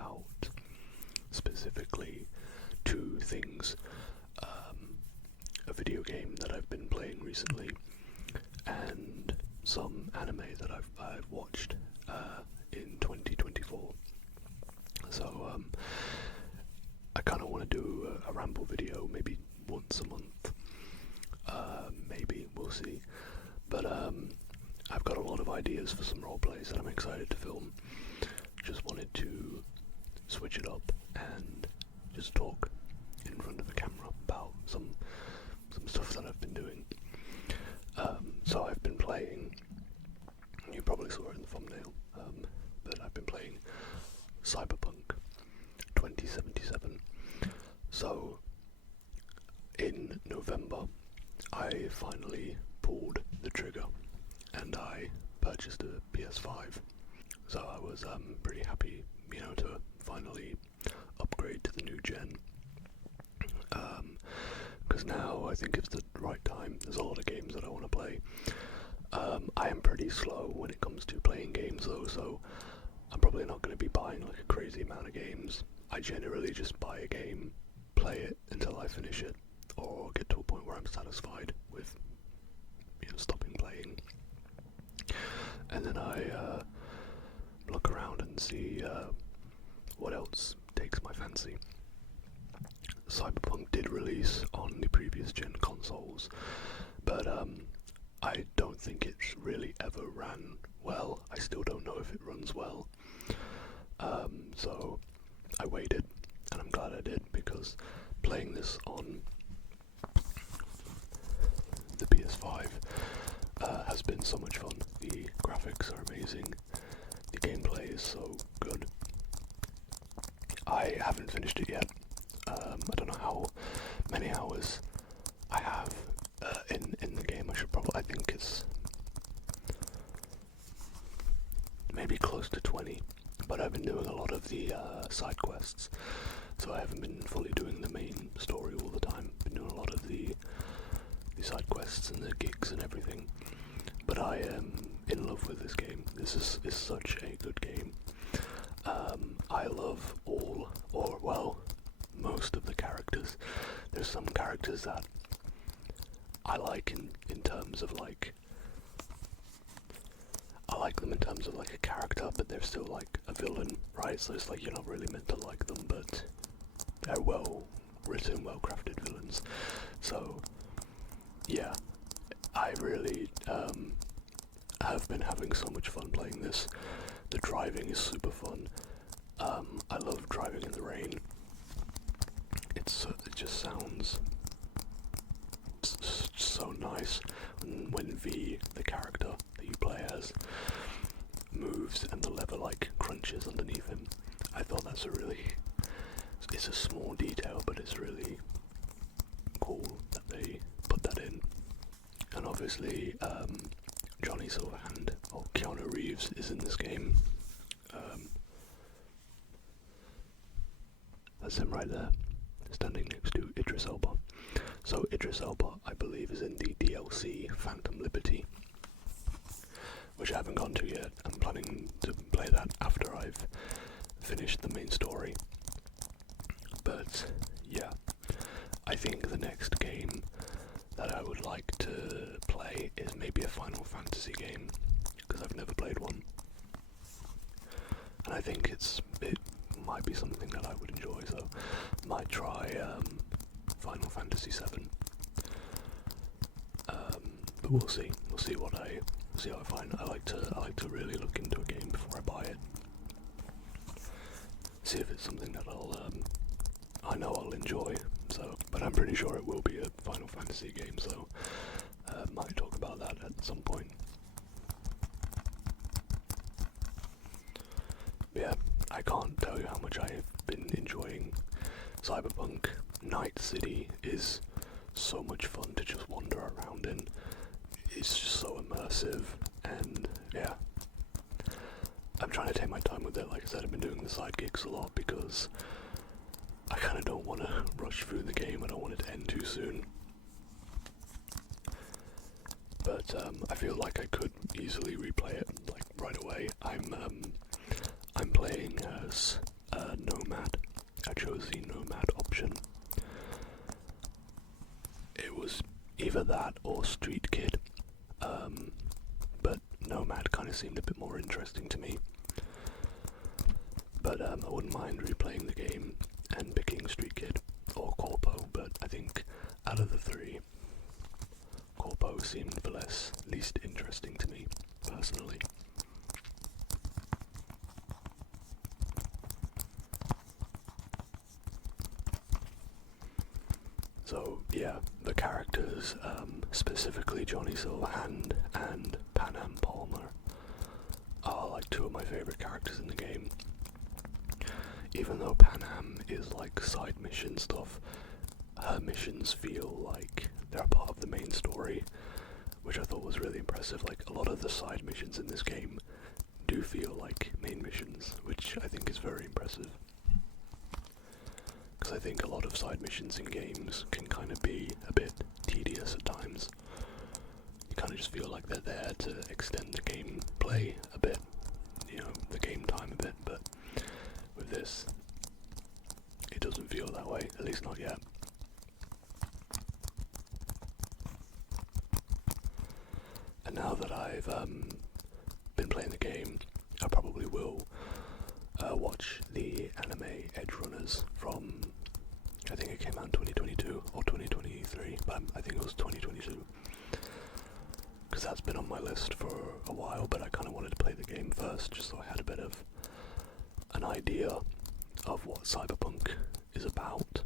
about specifically two things. A video game that I've been playing recently, and some anime that I've watched in 2024. So I kind of want to do a ramble video, maybe once a month. Maybe, we'll see. But I've got a lot of ideas for some roleplays that I'm excited to film. Just wanted to switch it up and just talk in front of a camera about some stuff that I've been doing. So I've been playing, you probably saw it in the thumbnail, but I've been playing Cyberpunk 2077. So in November I finally pulled the trigger and I purchased a PS5. So I was pretty happy, to finally upgrade to the new gen. Because now I think it's the right time. There's a lot of games that I want to play. I am pretty slow when it comes to playing games though, so I'm probably not going to be buying like a crazy amount of games. I generally just buy a game, play it until I finish it, or get to a point where I'm satisfied with stopping playing. And then I look around and see what else takes my fancy. Cyberpunk did release on the previous gen consoles, but I don't think it's really ever ran well. I still don't know if it runs well. So I waited, and I'm glad I did, because playing this on the PS5 has been so much fun. The graphics are amazing, the gameplay is so good. I haven't finished it yet. I don't know how many hours I have in the game. I think it's maybe close to 20, but I've been doing a lot of the side quests, so I haven't been fully doing the main story all the time. Been doing a lot of the side quests and the gigs and everything. But I am in love with this game. This is such a good game. I love most of the characters. There's some characters that I like in terms of like, I like them in terms of like a character, but they're still like a villain, right? So it's like you're not really meant to like them, but they're well written, well crafted villains. So yeah, I really have been having so much fun playing this. The driving is super fun. I love driving in the rain. It just sounds so nice when V, the character that you play as, moves and the lever like crunches underneath him. I thought that's it's a small detail, but it's really cool that they put that in. And obviously Johnny Silverhand, or Keanu Reeves, is in this game. That's him right there, standing next to Idris Elba. So Idris Elba, I believe, is in the DLC Phantom Liberty, which I haven't gone to yet. I'm planning to play that after I've finished the main story. But yeah, I think the next game that I would like to play is maybe a Final Fantasy game, because I've never played one. And I think it might be something that I would enjoy, so might try Final Fantasy 7. But we'll see. We'll see how I find. I like to really look into a game before I buy it. See if it's something that I know I'll enjoy. So, but I'm pretty sure it will be a Final Fantasy game, so might talk about that at some point. Yeah, I can't tell you how much I've been enjoying Cyberpunk. Night City is so much fun to just wander around in. It's just so immersive, and yeah, I'm trying to take my time with it. Like I said, I've been doing the side gigs a lot because I kind of don't want to rush through the game. I don't want it to end too soon. But I feel like I could easily replay it like right away. I'm playing as of seemed a bit more interesting to me. But I wouldn't mind replaying the game and picking Street Kid or Corpo, but I think out of the three, Corpo seemed the least interesting to me, personally. So yeah, the characters, specifically Johnny Silverhand and Panam Palmer, are like two of my favourite characters in the game. Even though Panam is like side mission stuff, her missions feel like they're part of the main story, which I thought was really impressive. Like, a lot of the side missions in this game do feel like main missions, which I think is very impressive. Because I think a lot of side missions in games can kind of be a bit tedious at times. You kind of just feel like they're there to extend the gameplay a bit, the game time a bit, but with this, it doesn't feel that way, at least not yet. And now that I've been playing the game, I probably will watch the anime Edge Runners from, I think it came out in 2022 or 2023, but I think it was 2022. Because that's been on my list for a while, but I kind of wanted to play the game first, just so I had a bit of an idea of what Cyberpunk is about.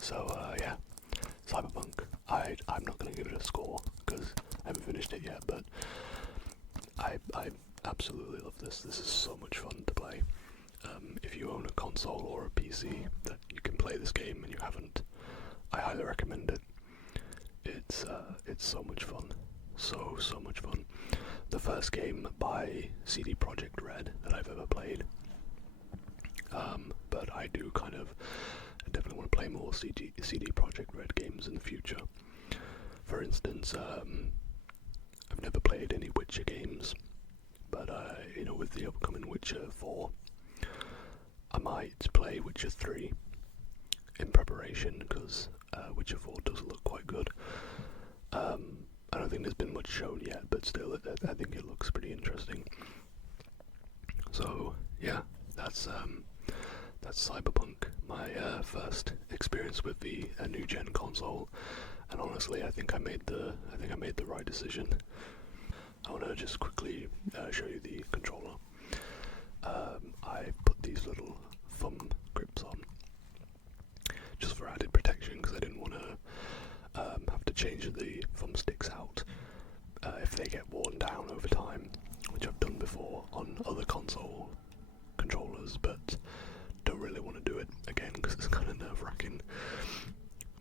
So yeah, Cyberpunk. I'm not going to give it a score because I haven't finished it yet, but I absolutely love this. This is so much fun to play. If you own a console or a PC that you can play this game and you haven't, I highly recommend it. It's so much fun, so much fun. The first game by CD Projekt Red that I've ever played. But I do definitely want to play more CD Projekt Red games in the future. For instance, I've never played any Witcher games, but with the upcoming Witcher 4, I might play Witcher 3 in preparation, because Witcher 4 does look quite good. I don't think there's been much shown yet, but still, I think it looks pretty interesting. So yeah, that's Cyberpunk, my first experience with the new gen console, and honestly, I think I made the right decision. I want to just quickly show you the controller. I put these little thumb grips on just for added protection, because I didn't want to have to change the thumbsticks out if they get worn down over time, which I've done before on other console controllers, but don't really want to do it again because it's kind of nerve-wracking.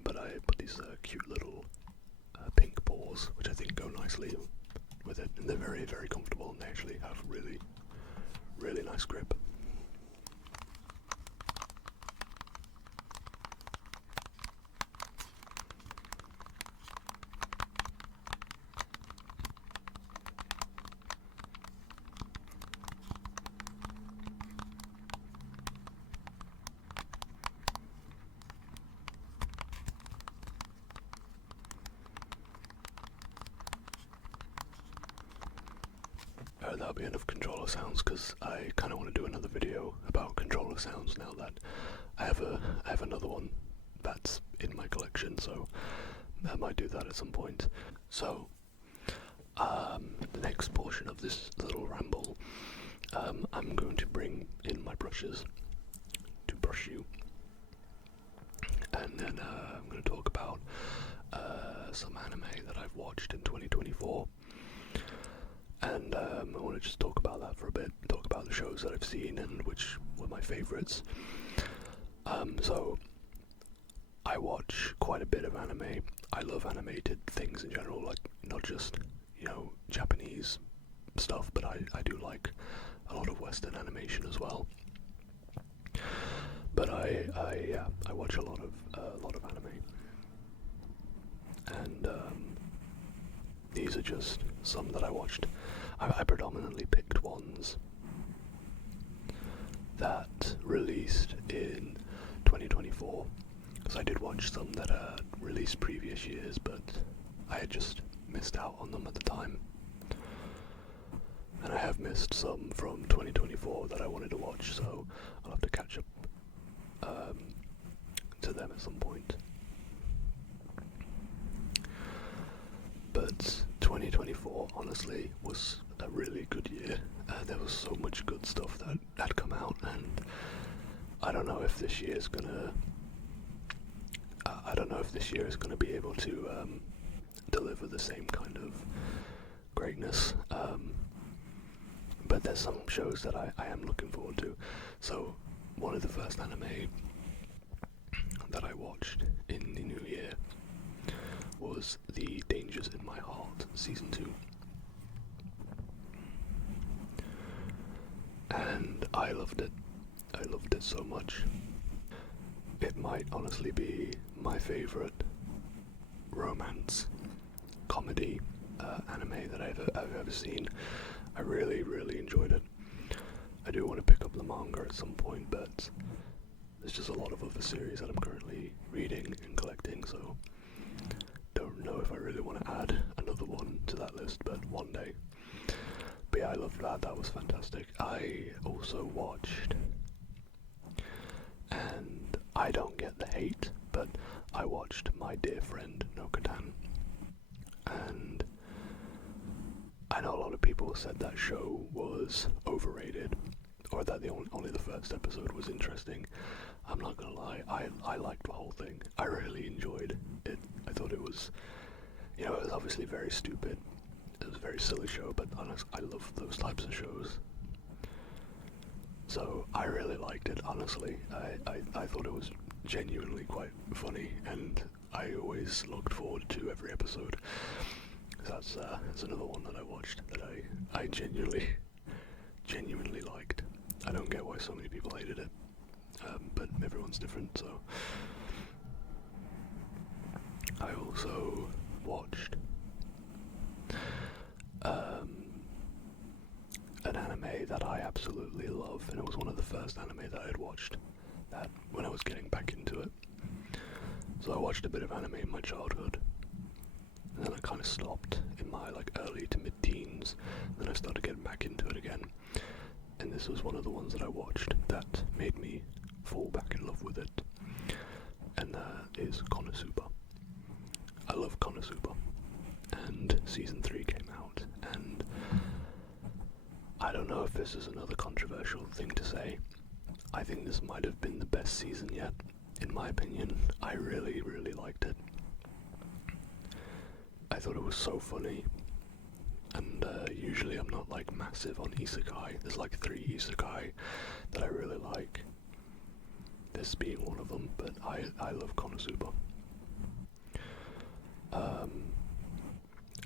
But I put these cute little pink paws, which I think go nicely with it, and they're very, very comfortable, and they actually have really, really nice grip. That'll be enough controller sounds, because I kind of want to do another video about controller sounds now that I have another one that's in my collection, so I might do that at some point. So the next portion of this little ramble, I'm going to bring in my brushes to brush you, and then I'm going to talk about some anime that I've watched in 2024. And I want to just talk about that for a bit, talk about the shows that I've seen and which were my favourites. So, I watch quite a bit of anime. I love animated things in general, like, not just, Japanese stuff, but I do like a lot of Western animation as well. But I watch a lot of anime. And these are just some that I watched. I predominantly picked ones that released in 2024, watched some that had released previous years, but I had just missed out on them at the time. And I have missed some from 2024 that I wanted to watch, so I'll have to catch up to them at some point. But 2024, honestly, was a really good year. There was so much good stuff that had come out, and I don't know if this year is gonna be able to deliver the same kind of greatness. But there's some shows that I am looking forward to. So one of the first anime that I watched in the new year was The Dangers in My Heart Season 2. And I loved it. I loved it so much. It might honestly be my favourite romance comedy anime that I've ever seen. I really, really enjoyed it. I do want to pick up the manga at some point, but there's just a lot of other series that I'm currently reading and collecting, so don't know if I really want to add another one to that list, but one day. But yeah, I loved that. That was fantastic. I also watched, and I don't get the hate, but I watched My Dear Friend No-Katan, and I know a lot of people said that show was overrated, or that only the first episode was interesting. I'm not gonna lie, I liked the whole thing. I really enjoyed it. I thought it was, it was obviously very stupid. It was a very silly show, but honestly, I love those types of shows. So I really liked it, honestly. I thought it was genuinely quite funny, and I always looked forward to every episode. That's another one that I watched that I genuinely liked. I don't get why so many people hated it, but everyone's different, so. I also watched an anime that I absolutely love, and it was one of the first anime that I had watched that when I was getting back into it. So I watched a bit of anime in my childhood, and then I kind of stopped in my early to mid-teens, then I started getting back into it again, and this was one of the ones that I watched that made me fall back in love with it, and that is Konosuba. I love Konosuba, and Season 3 came out, and I don't know if this is another controversial thing to say. I think this might have been the best season yet, in my opinion. I really, really liked it. I thought it was so funny, and usually I'm not massive on isekai. There's 3 isekai that I really like, this being one of them, but I love Konosuba.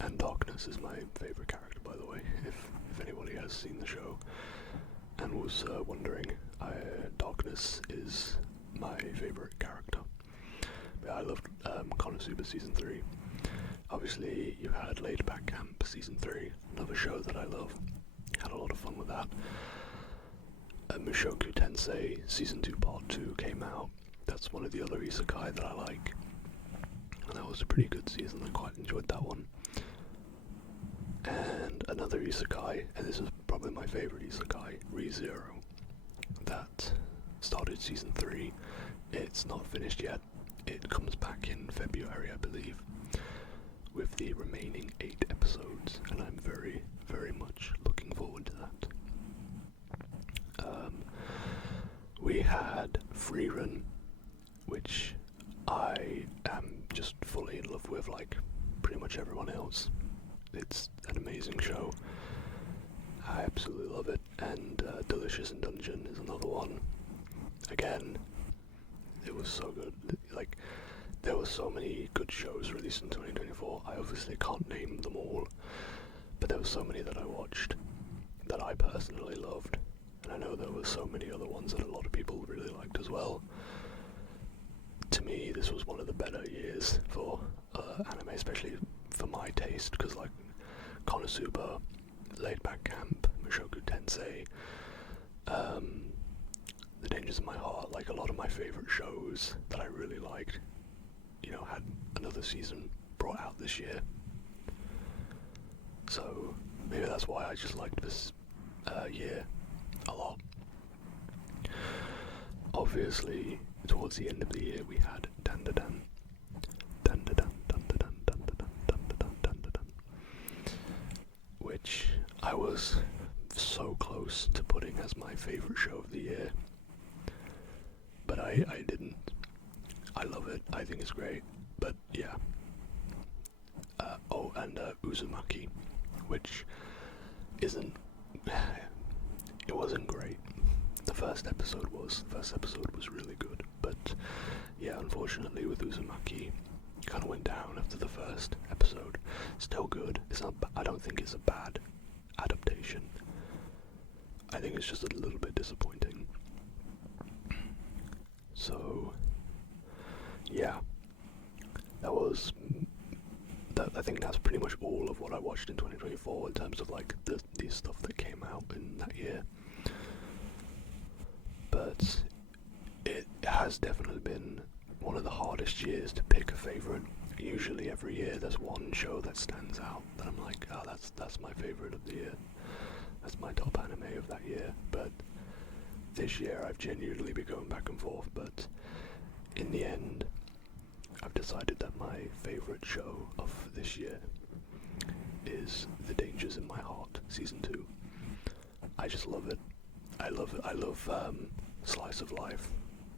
And Darkness is my favourite character, by the way, if anybody has seen the show and was wondering. Darkness is my favourite character. But I loved Konosuba Season 3. Obviously, you had Laid Back Camp Season 3, another show that I love. Had a lot of fun with that. Mushoku Tensei Season 2 Part 2 came out. That's one of the other isekai that I like. And that was a pretty good season. I quite enjoyed that one. And another isekai, and this is probably my favourite isekai, ReZero, that started Season 3. It's not finished yet. It comes back in February, I believe, with the remaining 8 episodes, and I'm very, very much looking forward to that. We had Freerun, which I am just fully in love with, like pretty much everyone else. It's an amazing show. I absolutely love it. And Delicious in Dungeon is another one. Again, it was so good. There were so many good shows released in 2024. I obviously can't name them all, but there were so many that I watched that I personally loved. And I know there were so many other ones that a lot of people really liked as well. To me, this was one of the better years for anime, especially for my taste, because Konosuba, Laid Back Camp, Mushoku Tensei, The Dangers in My Heart, a lot of my favourite shows that I really liked had another season brought out this year. So maybe that's why I just liked this year a lot. Obviously, towards the end of the year, we had Dan-da-Dan, Dan-da-Dan, Dan-da-Dan, Dan-da-Dan, Dan-da-Dan, Dan-da-Dan, which I was so close to putting as my favourite show of the year, but I didn't. I love it, I think it's great, but yeah. And Uzumaki, which isn't, it wasn't great. The first episode was really good, but yeah, unfortunately with Uzumaki, kind of went down after the first episode. Still good. It's not. I don't think it's a bad adaptation. I think it's just a little bit disappointing. So yeah, I think that's pretty much all of what I watched in 2024 in terms of like the stuff that came out in that year. But it has definitely been one of the hardest years to pick a favourite. Usually every year there's one show that stands out that I'm like, oh, that's my favourite of the year. That's my top anime of that year. But this year I've genuinely been going back and forth, but in the end I've decided that my favourite show of this year is The Dangers in My Heart, Season 2. I just love it. I love slice of life,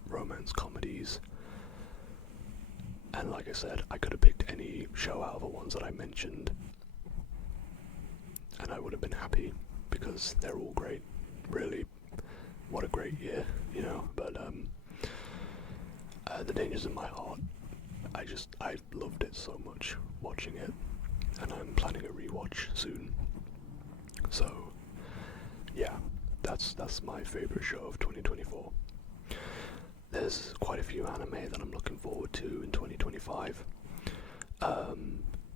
romance comedies, and like I said, I could have picked any show out of the ones that I mentioned, and I would have been happy, because they're all great. Really, what a great year, but The Dangers in My Heart, I loved it so much watching it, and I'm planning a rewatch soon. So yeah, that's my favourite show of 2024. There's quite a few anime that I'm looking forward to in 2025.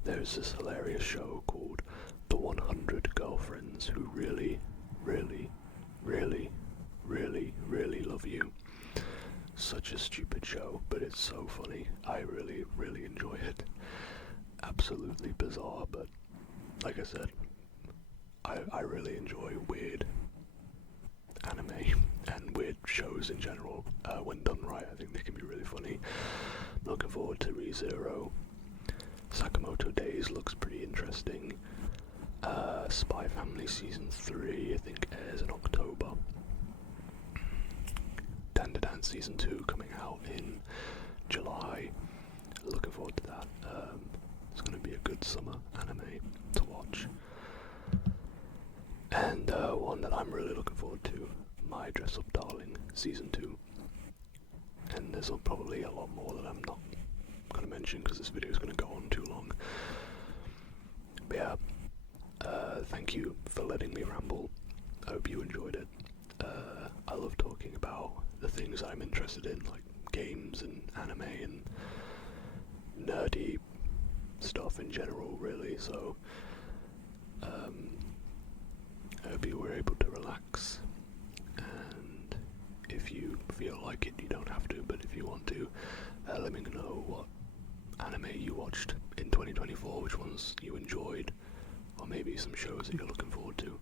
There's this hilarious show called The 100 Girlfriends Who Really, Really, Really, Really, Really Love You. Such a stupid show, but it's so funny. I really, really enjoy it. Absolutely bizarre, but like I said, I really enjoy weird anime and weird shows in general. When done right, I think they can be really funny. I'm looking forward to ReZero. Sakamoto Days looks pretty interesting. Spy Family Season 3, I think, airs in October. Dan-da-Dan Season 2 coming out in July. Looking forward to that. It's going to be a good summer anime to watch. And one that I'm really looking forward to, My Dress Up Darling Season 2. And there's probably a lot more that I'm not going to mention because this video is going to go on too long. But yeah, thank you for letting me ramble. I hope you enjoyed it. I love talking about the things I'm interested in, like games and anime and nerdy stuff in general, really. So I hope you were able to relax, and if you feel like it, you don't have to, but if you want to, let me know what anime you watched in 2024, which ones you enjoyed, or maybe some shows that you're looking forward to.